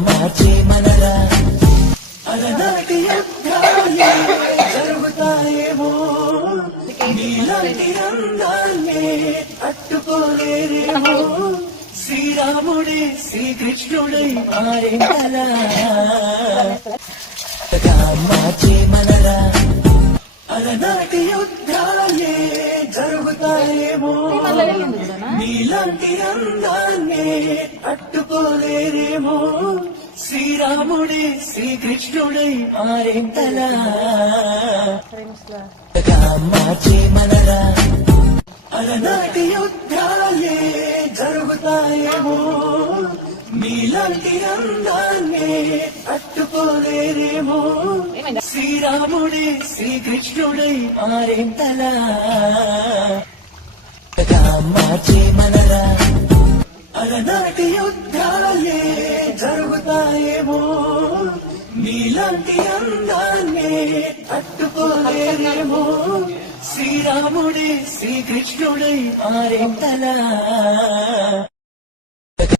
మార్చే మనరా అలనాటి యుద్ధాలే జరుగుతాయేమో నీలాంటి రంగాన్నే అట్టుకోలేరేమో శ్రీరాముడే శ్రీకృష్ణుడై మారేలా మార్చే మనరా అలనాటి యుద్ధాలే జరుగుతాయేమో నీలాంటి రంగాన్నే అట్టుకోలేరేమో శ్రీరాముడే శ్రీకృష్ణుడై మారేలా మార్చే మనరా అలనాటి యుద్ధాలే జరుగుతాయేమో నీలాంటి రంగాన్నే అట్టుకోలేరేమో శ్రీరాముడే శ్రీకృష్ణుడై మారేలా మార్చే మనరా అలనాటి యుద్ధాలే జరుగుతాయేమో నీలాంటి రంగాన్నే అట్టుకోలేరేమో శ్రీరాముడే శ్రీకృష్ణుడై మారేలా